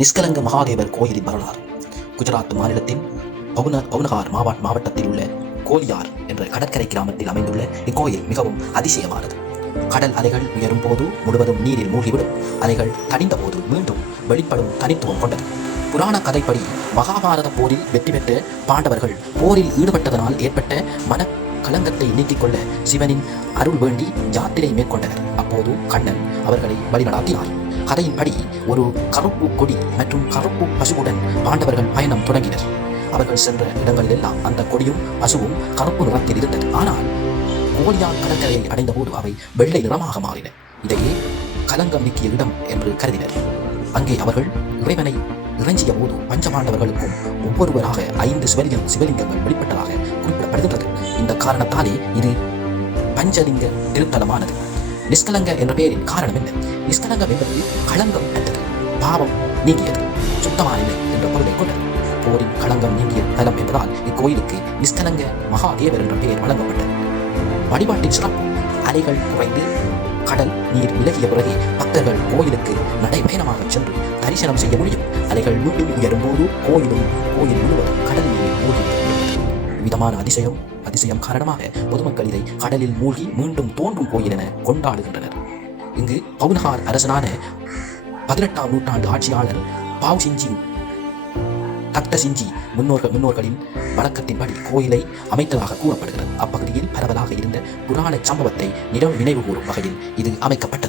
நிஷ்கலங்க மகாதேவர் கோயிலின் வரலாறு. குஜராத் மாநிலத்தின் பவுனகார் மாவட்டத்தில் உள்ள கோலியார் என்ற கடற்கரை கிராமத்தில் அமைந்துள்ள இக்கோயில் மிகவும் அதிசயமானது. கடல் அலைகள் உயரும் போது முழுவதும் நீரில் மூழ்கிவிடும். அலைகள் தணிந்த போது மீண்டும் வெளிப்படும் தனித்துவம் கொண்டது. புராண கதைப்படி மகாபாரத போரில் வெற்றி பெற்ற பாண்டவர்கள் போரில் ஈடுபட்டதனால் ஏற்பட்ட மன கலங்கத்தை நீக்கிக் கொள்ள சிவனின் அருள் வேண்டி யாத்திரை மேற்கொண்டனர். அப்போது கண்ணன் அவர்களை வழிநடாத்தினார். கதையின்படி ஒரு கருப்பு கொடி மற்றும் கருப்பு பசுவுடன் பாண்டவர்கள் பயணம் தொடங்கினர். அவர்கள் சென்ற இடங்களில் எல்லாம் அந்த கொடியும் பசுவும் கருப்பு நிறத்தில் இருந்தது. ஆனால் கோலியார் கடற்கரையை அடைந்த போது அவை வெள்ளை நிறமாக மாறின. இதையே கலங்கம் நீக்கிய இடம் என்று கருதினர். அங்கே அவர்கள் இறைவனை இறைஞ்சிய போது பஞ்சபாண்டவர்களுக்கும் ஒவ்வொருவராக 5 சிவலிங்கங்கள் வெளிப்பட்டதாக குறிப்பிடப்படுகின்றது. இந்த காரணத்தாலே இது பஞ்சலிங்க திருத்தலமானது. நிஷ்கலங்க என்ற பெயரின் காரணம் என்ன? நிஷ்கலங்கம் என்பது களங்கம் அற்றது, பாவம் நீங்கியது, சுத்தமானது என்ற பொருளை கொண்டது. போரின் களங்கம் நீங்கிய தலம் என்பதால் இக்கோயிலுக்கு நிஷ்கலங்க மகாதேவர் என்ற பெயர் வழங்கப்பட்டது. வழிபாட்டின் சிறப்பு: அலைகள் குறைந்து கடல் நீர் விலகிய பிறகு பக்தர்கள் கோயிலுக்கு நடைபயணமாக சென்று தரிசனம் செய்ய முடியும். அலைகள் மீண்டும் உயரும் போது கோயில் முழுவதும் கடல் நீரில் மூழ்கி விதமான அதிசயம் காரணமாக பொதுமக்கள் இதை கடலில் மூழ்கி மீண்டும் தோன்றும் கோயில் என கொண்டாடுகின்றனர். இங்கு பவுனகார் அரசனான 18ஆம் நூற்றாண்டு ஆட்சியாளர் பாவ் சிஞ்சி தக்த சிஞ்சி முன்னோர்களின் வழக்கத்தின்படி கோயிலை அமைத்ததாக கூறப்படுகிறது. அப்பகுதியில் பரவலாக இருந்த புராண சம்பவத்தை நினைவு கூறும் வகையில் இது அமைக்கப்பட்டது.